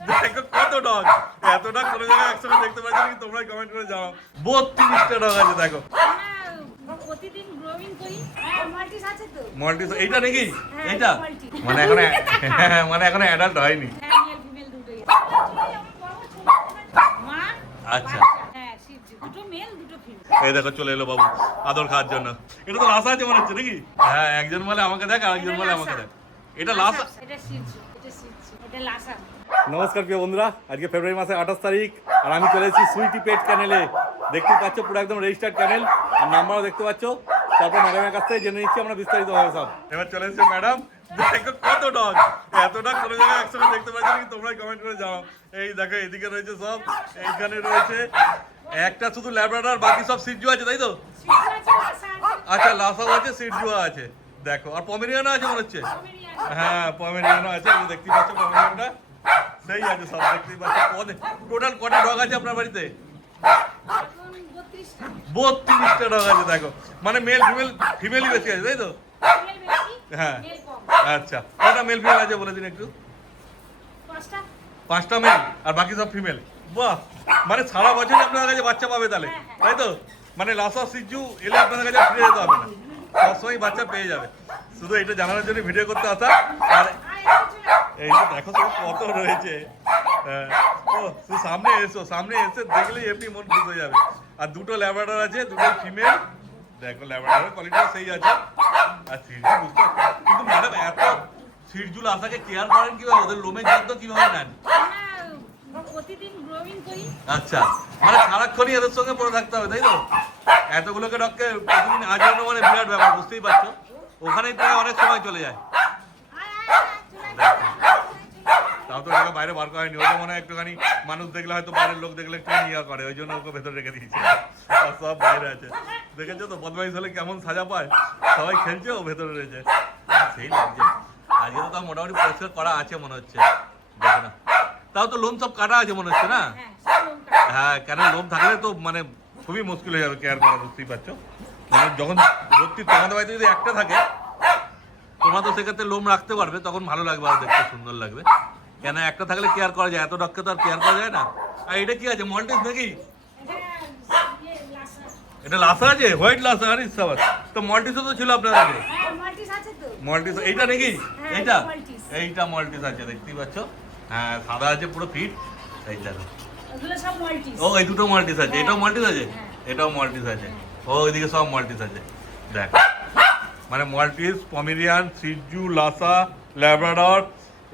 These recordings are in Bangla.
দেখো কত ডগ, এত ডগ কোনো জায়গায় একসঙ্গে দেখতে পাচ্ছি নাকি তোমরা কমেন্ট করে জানাও। 32টা ডগ আছে দেখো। প্রতিদিন গ্রোমিং করি। হ্যাঁ মাল্টিস আছে তো। মাল্টিস এইটা নাকি? হ্যাঁ, এইটা মাল্টি। মানে এখনো অ্যাডাল্ট হয়নি। হ্যাঁ মেল ফিমেল দুটোই। মা আচ্ছা। হ্যাঁ সিজু দুটো মেল দুটো ফিমেল। এই দেখো চলে এলো বাবু আদর খাওয়ার জন্য। এটা তো লাসা আছে মনে হচ্ছে নাকি? হ্যাঁ একজন বলে আমাকে দেখ, আরেকজন বলে আমাকে দেখ। এটা লাসা। এটা সিজু, এটা সিজু, এটা লাসা। নমস্কার প্রিয় বন্ধুরা, আজকে ফেব্রুয়ারি মাসের 28 তারিখ আর আমি চলে এসেছি সুইটি পেট চ্যানেলে। দেখতে পাচ্ছ পুরো একদম রেজিস্টার্ড চ্যানেল আর নাম্বারও দেখতে পাচ্ছ। তারপর ম্যাডামের কাছ থেকে জেনে নিচ্ছি আমরা বিস্তারিতভাবে সব। এবার চলে এসেছে ম্যাডাম, দেখো কত ডগ, এত ডগ কোনো জায়গায় একসঙ্গে দেখতে পাচ্ছি নাকি তোমরা কমেন্ট করে জানাও। এই দেখো এদিকে রয়েছে সব, এইখানে রয়েছে একটা শুধু ল্যাব্রাডর, বাকি সব সিজু আছে তাই তো? সিজু আছে লাসা আছে। আচ্ছা লাসাও আছে, সিজুও আছে দেখো, আর পমেরিয়ানও আছে মনে হচ্ছে। হ্যাঁ পমেরিয়ানও আছে, এই যে দেখতে পাচ্ছ পমেরিয়ানটা সেই আছে, সব দেখতেই পাচ্ছ। টোটাল কটা ডগ আছে আপনার বাড়িতে? এখন 32টা। 32টা ডগ আছে দেখো, মানে মেল ফিমেল, ফিমেলই বেশি আছে তাই তো? ফিমেল বেশি, হ্যাঁ মেল কম। আচ্ছা কটা মেল ফিমেল আছে বলে দিন একটু। 5টা। 5টা মেল আর বাকি সব ফিমেল। বাহ, মানে সারা বছর আপনার কাছে বাচ্চা পাবে তাহলে তাই তো? মানে লাসা সিজু এলে আপনাদের কাছে ফিরে যেতে হবে না, সবসময় বাচ্চা পেয়ে যাবে। শুধু এটা জানানোর জন্য ভিডিও করতে আসা। আর এই যে দেখো সব কত রয়েছে। হ্যাঁ, ও তুই সামনে এসো, সামনে এসে দেখলেই এমনি মন খুশ হয়ে যাবে। আর দুটো ল্যাব্রাডর আছে, দুটো ফিমেল। দেখো ল্যাব্রাডরের কোয়ালিটিও সেই আছে। আর সিরজু বুঝতে, কিন্তু ম্যাডাম এত সিরজু লাসাকে কেয়ার করেন কিভাবে? ওদের লোমের যত্ন কিভাবে নেন? প্রতিদিন গ্রোমিং করি। আচ্ছা, মানে সারাক্ষণই এদের সঙ্গে পড়ে থাকতে হবে তাই তো? এতগুলোকে ডগকে প্রতিদিন আজরানো মানে বিরাট ব্যাপার, বুঝতেই পারছো। ওখানেই প্রায় অনেক সময় চলে যায়। তাও তো ওটাকে বাইরে বার করেনি, ওটা মনে হয় একটুখানি মানুষ দেখলে হয়তো বাইরের লোক দেখলে একটু ইয়া করে, ওই জন্য ওকে ভেতরে রেখে দিয়েছে। আর সব বাইরে আছে, দেখেছো তো বদমাইশ হলে কেমন সাজা পায়। সবাই খেলছে, ও ভেতরে রয়েছে, সেই লাগছে। আজকে তো তাও মোটামুটি পরিষ্কার করা আছে মনে হচ্ছে, দেখো না। তাও তো লোম সব কাটা আছে মনে হচ্ছে না? হ্যাঁ, কেন লোম থাকলে তো মানে খুবই মুশকিল হয়ে যাবে কেয়ার করা, বুঝতেই পারছো। মানে যখন ভর্তি তোমাদের বাড়িতে যদি একটা থাকে, তোমরা তো সেক্ষেত্রে লোম রাখতে পারবে, তখন ভালো লাগবে আর দেখতে সুন্দর লাগবে। কেন একটা থাকলে কেয়ার করা যায়, এত ডগকে তো আর কেয়ার করা যায় না। আর এটা কি আছে, মল্টিস নাকি? এটা লাসা আছে, হোয়াইট লাসা। আর ইসাবাস তো মল্টিসও তো ছিল আপনার কাছে। মল্টিস এইটা নাকি? এইটা এইটা মল্টিস আছে, দেখতেই পাচ্ছ। হ্যাঁ সাদা আছে পুরো ফিট। এইটা ও এই দুটো মল্টিস আছে, এটাও মল্টিস আছে, এটাও মল্টিস আছে। ও ওইদিকে সব মল্টিস আছে দেখ। মানে মল্টিস, পমেরিয়ান, সিজু, লাসা, ল্যাব্রাডর,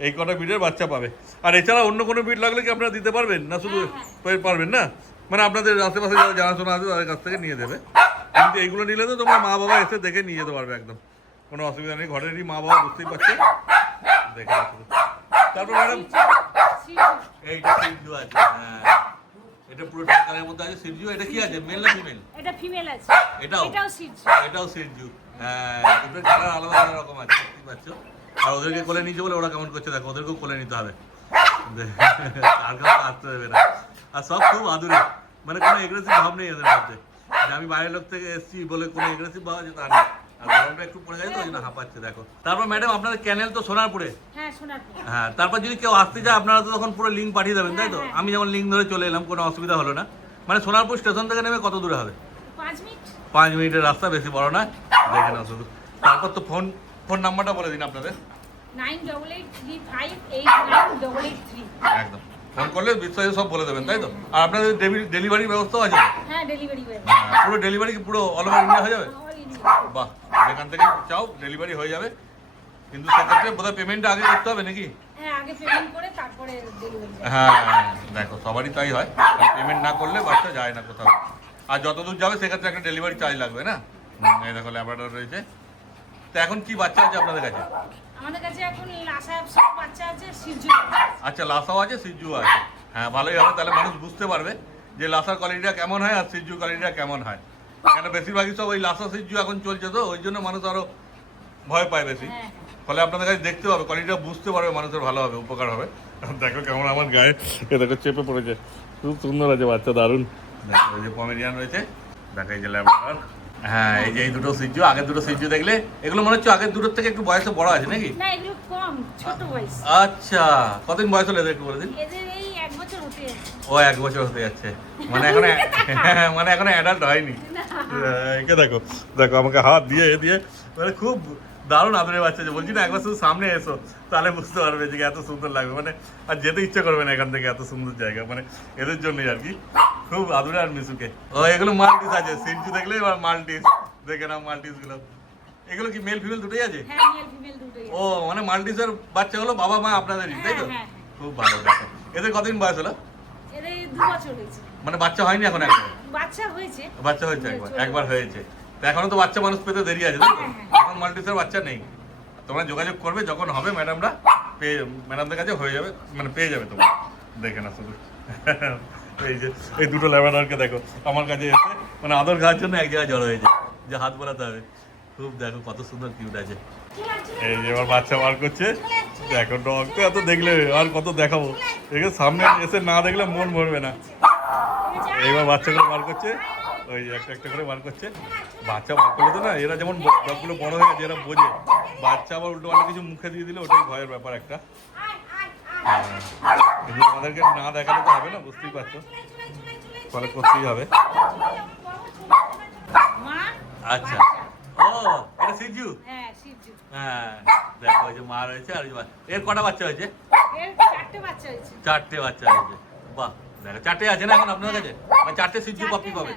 এই কটা ব্রিডের বাচ্চা পাবে। আর এছাড়া অন্য কোনো ব্রিড লাগলে কি আপনারা দিতে পারবেন না? শুধু পারবেন না, মানে আপনাদের আশেপাশে যারা জানাশোনা আছে তাদের কাছ থেকে নিয়ে দেবে। কিন্তু এইগুলো নিলে তো তোমার মা বাবা এসে দেখে নিয়ে যেতে পারবে, একদম কোনো অসুবিধা নেই। ঘরেরই মা বাবা, বুঝতেই পারছে, দেখে আসবে। তারপর ম্যাডাম এইটা সিজু আছে। হ্যাঁ এটা পুরো টাকার মধ্যে আছে সিজু। এটা কি আছে, মেল না ফিমেল? এটা ফিমেল আছে। এটাও সিজু। এটাও সিজু। হ্যাঁ দুটোর কালার আলাদা আলাদা রকম আছে, বুঝতেই পারছো। আর ওদেরকে কোলে নিচে বলে ওরা কেমন করছে দেখো, ওদেরকেও কোলে নিতে হবে, আর কাউকে আসতে দেবে না। আর সব খুব আদুরে, মানে কোনো এগ্রেসিভ ভাব নেই এদের মধ্যে, যে আমি বাইরের লোক থেকে এসেছি বলে কোনো এগ্রেসিভ ভাব আছে তা নেই। আর গরমটা একটু পড়ে যায় তো ওই জন্য হাঁপাচ্ছে দেখো। তারপর ম্যাডাম আপনাদের ক্যানেল তো সোনারপুরে। হ্যাঁ সোনারপুর। হ্যাঁ তারপর যদি কেউ আসতে চায় আপনারা তো তখন পুরো লিঙ্ক পাঠিয়ে দেবেন তাই তো? আমি যেমন লিঙ্ক ধরে চলে এলাম, কোনো অসুবিধা হলো না। মানে সোনারপুর স্টেশন থেকে নেমে কত দূরে হবে? 5 মিনিট। 5 মিনিটের রাস্তা, বেশি বড় না, দেখে নাও শুধু। তারপর তো ফোন নাম্বারটা বলে দিন আপনাদের। 9883589883। একদম ফোন করলে বিস্তারিত সব বলে দেবেন তাই তো? আর আপনাদের ডেলিভারির ব্যবস্থাও আছে? হ্যাঁ ডেলিভারি হবে। পুরো ডেলিভারি কি পুরো অল ওভার ইন্ডিয়া হয়ে যাবে? বাহ, যেখান থেকে চাও ডেলিভারি হয়ে যাবে। কিন্তু সেক্ষেত্রে বোধহয় পেমেন্টটা আগে করতে হবে নাকি? হ্যাঁ আগে পেমেন্ট করে তারপরে ডেলিভারি। হ্যাঁ দেখো সবারই তাই হয়, পেমেন্ট না করলে বাচ্চা যায় না কোথাও। আর যতদূর যাবে সেক্ষেত্রে একটা ডেলিভারি চার্জ লাগবে না। এই দেখো ল্যাব্রাডর রয়েছে। তো এখন কি বাচ্চা আছে আপনাদের কাছে? আমাদের কাছে এখন লাসা বাচ্চা আছে, সিজু। আচ্ছা লাসাও আছে, সিজু আছে। হ্যাঁ ভালোই হবে, তাহলে মানুষ বুঝতে পারবে যে লাসার কোয়ালিটিটা কেমন হয় আর সিজু কোয়ালিটিটা কেমন হয়। কেন বেশিরভাগই সব ওই লাসা সিজু এখন চলছে, তো ওই জন্য মানুষ আরো ভয় পায় বেশি। ফলে আপনাদের কাছে দেখতে পাবে, কোয়ালিটিটা বুঝতে পারবে, মানুষের ভালো হবে, উপকার হবে। দেখো কেমন আমার গায়ে এ দেখো চেপে পড়েছে, খুব সুন্দর আছে বাচ্চা, দারুণ। দেখো এই যে পমেরিয়ান রয়েছে, দেখো এই যে ল্যাব্রাডর, হ্যাঁ এই যে এই দুটো সিজু, আগের দুটো সিজু দেখলে এগুলো মনে হচ্ছে আগের দুটোর থেকে একটু বয়সে বড় আছে নাকি? না এগুলো কম, ছোট বয়স। আচ্ছা, কতদিন বয়স হলো এদের একটু বলে দিন। এদের এই 1 বছর হতে যাচ্ছে। ও 1 বছর হতে যাচ্ছে, মানে এখন মানে এখন অ্যাডাল্ট হয়নি। একে দেখো দেখো আমাকে হাত দিয়ে দিয়ে মানে খুব দারুণ আদরের বাচ্চা। যে বলছি না একবার শুধু সামনে এসো তাহলে বুঝতে পারবে যে এত সুন্দর লাগবে, মানে আর যেতে ইচ্ছে করবে না এখান থেকে, এত সুন্দর জায়গা মানে এদের জন্যই আর কি। খুব আদরে আর মিশুকে। ও এগুলো মাল্টিস আছে, সিনচু দেখলে এবার মাল্টিস দেখে নাও, মাল্টিস গুলো। এগুলো কি মেল ফিমেল দুটোই আছে? হ্যাঁ মেল ফিমেল দুটোই আছে। ও মানে মাল্টিসের বাচ্চা হলো বাবা মা আপনাদেরই, তাই তো? হ্যাঁ, হ্যাঁ। খুব ভালো দেখো। এদের কতদিন বয়স হলো? এদের 2 বছর হয়েছে। মানে বাচ্চা হয়নি এখন একবার? বাচ্চা হয়েছে। বাচ্চা হয়েছে একবার হয়েছে। তো এখনো তো বাচ্চা মানুষ পেতে দেরি আছে, তাই তো? এখন মাল্টিসের বাচ্চা নেই। তোমরা যোগাযোগ করবে যখন হবে, ম্যাডামরা ম্যাডামদের কাছে হয়ে যাবে, মানে পেয়ে যাবে তোমরা। দেখে না শুধু এই যে এই দুটো ল্যাভেন্ডারকে দেখো আমার কাছে এসে মানে আদর খাওয়ার জন্য এক জায়গায় জড়ো হয়েছে, যে হাত বোলাতে হবে। খুব দেখো কত সুন্দর কিউট আছে। এই যে এবার বাচ্চা বার করছে, দেখো ডগ তো এত দেখলে আর কত দেখাবো, একে সামনে এসে না দেখলে মন ভরবে না। এইবার বাচ্চাগুলো বার করছে, ওই যে একটা একটা করে বার করছে। বাচ্চা বার করলে তো না, এরা যেমন ডগগুলো বড় হয়ে গেছে এরা বোঝে, বাচ্চা আবার উল্টো পাল্টা কিছু মুখে দিয়ে দিলে ওটাই ভয়ের ব্যাপার একটা। কিন্তু তোমাদেরকে না দেখালে তো হবে না, বুঝতেই পারছো, ফলে করতেই হবে। মা আচ্ছা, ও এটা সিজু। হ্যাঁ সিজু। হ্যাঁ দেখো এই যে মা রয়েছে আর এর কটা বাচ্চা হয়েছে? এর 4টে বাচ্চা হয়েছে। 4টে বাচ্চা হয়েছে, বাহ। দেখো 4টে আছে না এখন আপনার কাছে? মানে 4টে সিজু পাপি পাবে।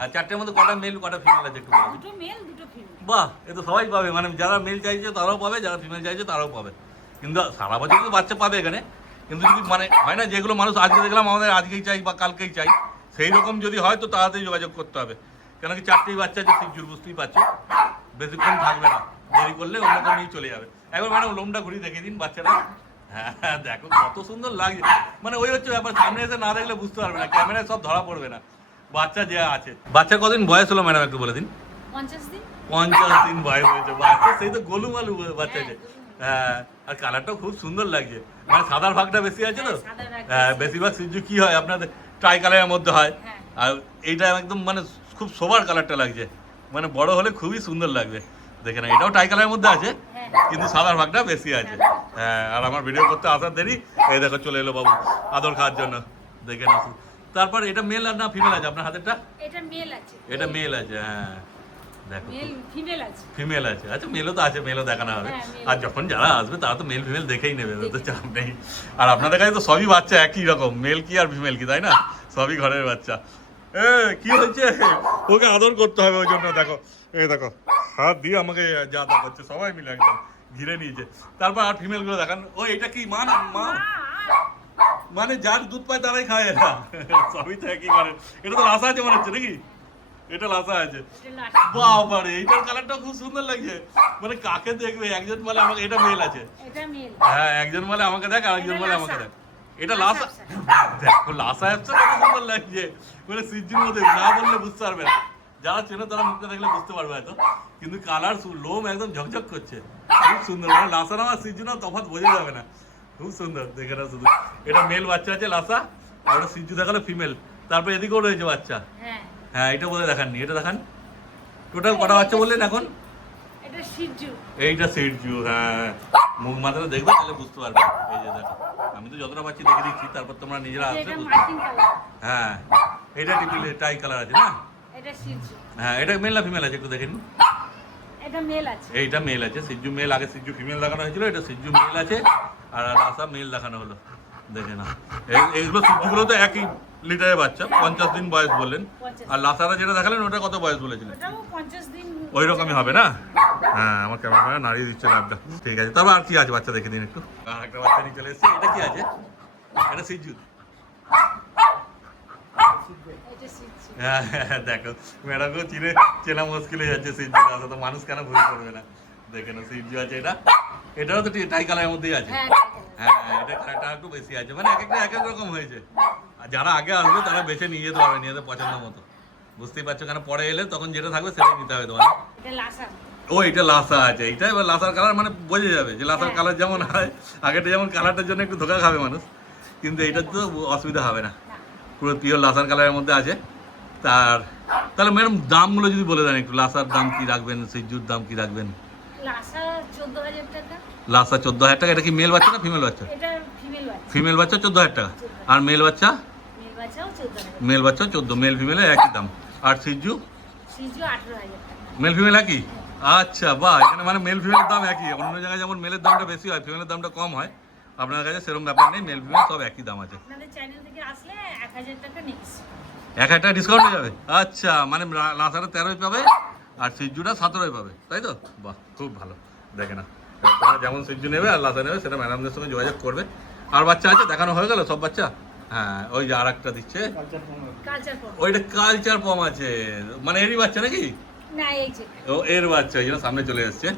আর 4টের মধ্যে কটা মেল কটা ফিমেল আছে একটু বলুন। দুটো মেল দুটো ফিমেল। বাহ, এ তো সবাই পাবে, মানে যারা মেল চাইছে তারাও পাবে, যারা ফিমেল চাইছে তারাও পাবে। কিন্তু সারা বছর তো বাচ্চা পাবে এখানে, কিন্তু যদি মানে হয় না যেগুলো মানুষ আজকে দেখলাম আমাদের আজকেই চাই বা কালকেই চাই, সেই রকম যদি হয় তো তাড়াতাড়ি যোগাযোগ করতে হবে। কেন কি 4টেই বাচ্চা আছে সিজুর, বুঝতেই পারছো, বেশিক্ষণ থাকবে না, দেরি করলে অন্য কেউ নিয়ে চলে যাবে। একবার ম্যাডাম লোমটা ঘুরিয়ে দেখিয়ে দিন বাচ্চারা। হ্যাঁ দেখো কত সুন্দর লাগছে, মানে ওই হচ্ছে ব্যাপার, সামনে এসে না দেখলে বুঝতে পারবে না, ক্যামেরায় সব ধরা পড়বে না বাচ্চা যে আছে। বাচ্চার কদিন বয়স হলো ম্যাডাম একটু বলে দিন। 50 দিন। 50 দিন বয়স হয়েছে বাচ্চা, সেই তো গোলুমালু বাচ্চা আছে। হ্যাঁ আর কালারটাও খুব সুন্দর লাগছে, মানে সাদার ভাগটা বেশি আছে তো। হ্যাঁ বেশিরভাগ সিজু কি হয় আপনাদের ট্রাই কালারের মধ্যে হয়, আর এইটা একদম মানে খুব সোবার কালারটা লাগছে, মানে বড় হলে খুবই সুন্দর লাগবে। দেখে না এটাও টাই কালারের মধ্যে আছে, কিন্তু সাদার ভাগটা বেশি আছে। হ্যাঁ আর আমার ভিডিও করতে আসার দেরি, এই দেখো চলে এলো বাবু আদর খাওয়ার জন্য। দেখে না তারপর এটা মেল আর না ফিমেল আছে আপনার হাতেরটা? এটা মেল আছে। এটা মেল আছে, হ্যাঁ দেখো মেল ফিমেল আছে। ফিমেল আছে, আচ্ছা মেলও তো আছে, মেলও দেখানো হবে। আর যখন যারা আসবে তারা তো মেল ফিমেল দেখেই নেবে, তো চাপ নেই। আর আপনাদের কাছে তো সবই বাচ্চা একই রকম, মেল কি আর ফিমেল কি, তাই না? সবই ঘরের বাচ্চা। কি হয়েছে, ওকে আদর করতে হবে, ওই জন্য দেখো এই দেখো হাত দিয়ে আমাকে যা তা করছে, সবাই মিলে একদম ঘিরে নিয়েছে। তারপর আর ফিমেল গুলো দেখান। ও এটা কি মা না? মা মানে যার দুধ পায় তারাই খায় এরা, সবই তো একই ঘরে। এটা তো লাসা আছে মনে হচ্ছে নাকি? এটা লাসা আছে, বাবারে এইটার কালারটা খুব সুন্দর লাগছে। মানে কাকে দেখবে, একজন বলে আমাকে এটা মেল আছে, হ্যাঁ একজন বলে আমাকে দেখ, আরেকজন বলে আমাকে দেখ। এটা লাসা, দেখো লাসা অ্যাপসটা কত সুন্দর লাগছে, মানে সিজুর মধ্যে না বললে বুঝতে পারবে না, যারা চেনে তারা মুখটা দেখলে বুঝতে পারবে হয়তো, কিন্তু কালার লোম একদম ঝকঝক করছে, খুব সুন্দর। মানে লাসা না আর সিজু না তফাৎ বোঝা যাবে না, খুব সুন্দর দেখে না শুধু। এটা মেল বাচ্চা আছে লাসা, আর ওটা সিজু দেখালো ফিমেল। তারপর এদিকেও রয়েছে বাচ্চা, হ্যাঁ এটা বোধহয় দেখাননি, এটা দেখান। টোটাল কটা বাচ্চা বললেন এখন? এইটা সিজু, হ্যাঁ মুখ মাথাটা দেখবে তাহলে বুঝতে পারবে। এই যে দেখো আমি তো যতটা পাচ্ছি দেখে দিচ্ছি, তারপর তোমরা নিজেরা আসলে হ্যাঁ এটা টিপিল টাই কালার আছে না? হ্যাঁ এটা মেল না ফিমেল আছে একটু দেখে নিন। এইটা মেল আছে, সিজু মেল, আগে সিজু ফিমেল দেখানো হয়েছিল, এটা সিজু মেল আছে, আর লাসা মেল দেখানো হলো। দেখে না এইগুলো সিজুগুলো তো একই লিটারের বাচ্চা, 50 দিন বয়স বললেন। আর লাসারা যেটা দেখালেন ওটা কত বয়স বলেছিলেন? ওই রকমই হবে না? হ্যাঁ আমার ক্যামেরা নাড়িয়ে দিচ্ছে ল্যাবটা, ঠিক আছে। তারপর আর কি আছে বাচ্চা দেখে দিন একটু। আর একটা বাচ্চা নিয়ে চলে এসেছে, এটা কি আছে? এটা সিজু। হ্যাঁ দেখো ম্যাডামকেও চেনা মুশকিল হয়ে যাচ্ছে সিজু আছে, তো মানুষ কেন ভুল করবে না। দেখে না সিজু আছে, এটা এটাও তো টাই কালারের মধ্যেই আছে। হ্যাঁ এটা কালারটা একটু বেশি আছে, মানে এক একটা এক এক রকম হয়েছে। আর যারা আগে আসবে তারা বেছে নিয়ে যেতে পারবে, নিজেদের পছন্দ মতো, বুঝতেই পারছো, কেন পরে এলে তখন যেটা থাকবে সেটাই নিতে হবে তোমার। ও এটা লাসা আছে, এইটা এবার লাসার কালার মানে বোঝা যাবে যে লাসার কালার যেমন হয়, আগেটা যেমন কালারটার জন্য একটু ধোকা খাবে মানুষ, কিন্তু এইটার তো অসুবিধা হবে না, পুরো পিওর লাসার কালারের মধ্যে আছে। তার তাহলে ম্যাডাম দামগুলো যদি বলে দেন একটু, লাসার দাম কি রাখবেন, সিজুর দাম কি রাখবেন? লাসা 14,000 টাকা। লাসা 14,000 টাকা। এটা কি মেল বাচ্চা না ফিমেল বাচ্চা? এটা ফিমেল বাচ্চা। ফিমেল বাচ্চা 14,000 টাকা। আর মেল বাচ্চা? মেল বাচ্চাও 14,000। মেল বাচ্চা 14, মেল ফিমেলে একই দাম। আর সিজু? সিজু 18,000 টাকা। মেল ফিমেল একই? আচ্ছা বাহ, এখানে মানে মেল ফিমেলের দাম একই। অন্য জায়গায় যেমন মেলের দামটা বেশি হয়, ফিমেলের দামটা কম হয়, আপনার কাছে সেরকম ব্যাপার নেই, মেল ফিমেল সব একই দাম আছে। আপনাদের চ্যানেল থেকে আসলে 1,000 টাকা নেক্সট। 1,000 টাকা ডিসকাউন্ট হয়ে যাবে? আচ্ছা, মানে লাসাটা 13 পাবে আর সিজুটা 17 পাবে, তাই তো? বাহ, খুব ভালো। দেখে না, তোমরা যেমন সিজু নেবে আর লাসা নেবে সেটা ম্যাডামদের সঙ্গে যোগাযোগ করবে। আর বাচ্চা আছে দেখানো হয়ে গেল সব বাচ্চা? হ্যাঁ, ওই যে আর একটা দিচ্ছে, কালচার পর। ওইটা কালচার পম আছে, মানে এরই বাচ্চা নাকি? না এই যে। ও এর বাচ্চা, এই জন্য সামনে চলে এসছে।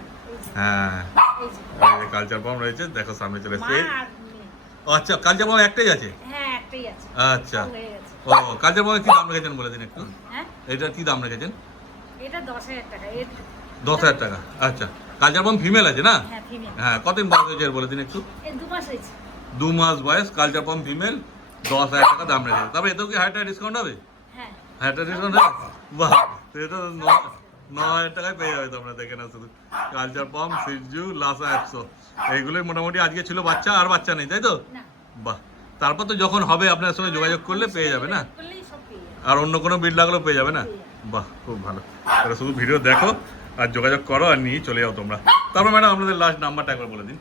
হ্যাঁ, এই যে। এই যে কালচার পম রয়েছে, দেখো সামনে চলে মা এসছে। আর মেয়ে। ও আচ্ছা, কালচার পম একটাই আছে? হ্যাঁ একটাই আছে। আচ্ছা, হয়ে গেছে। ও কালচার পমের কি দাম রেখেছেন বলে দিন একটু। হ্যাঁ এটার কি দাম রেখেছেন? এটা 10,000 টাকা। এর 10,000 টাকা। আচ্ছা, কালচার পম ফিমেল আছে না? হ্যাঁ ফিমেল। হ্যাঁ, কতদিন বয়স হয়েছে এর বলে দিন একটু। এর 2 মাস হয়েছে। 2 মাস বয়স, কালচার পম ফিমেল, 10,000 টাকা দাম রেখেছে। তবে এতেও কি 1,000 টাকা ডিসকাউন্ট হবে? হ্যাঁ 1,000 টাকা ডিসকাউন্ট হবে? বাহ, তো এটা তো 9,000 টাকায় পেয়ে যাবে তোমরা, দেখে না শুধু। কালচার পম, সিজু, লাসা 100, এইগুলোই মোটামুটি আজকে ছিল বাচ্চা, আর বাচ্চা নেই তাই তো? না। বাহ, তারপর তো যখন হবে আপনার সঙ্গে যোগাযোগ করলে পেয়ে যাবে না? করলেই সব পেয়ে যাবে। আর অন্য কোনো বিল লাগলেও পেয়ে যাবে না? বাহ, খুব ভালো। তাহলে শুধু ভিডিও দেখো আর যোগাযোগ করো আর নিয়ে চলে যাও তোমরা। তারপর ম্যাডাম আপনাদের লাস্ট নাম্বারটা একবার বলে দিন।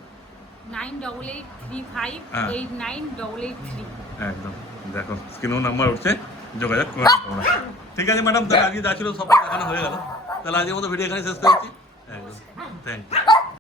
9883588983। একদম, দেখো স্ক্রিনেও নাম্বার উঠছে, যোগাযোগ করো তোমরা। ঠিক আছে ম্যাডাম, তাহলে আজকে যা ছিল সব দেখানো হয়ে গেল। তাহলে আজকের মতো ভিডিও এখানে শেষ করছি। একদম, থ্যাংক ইউ।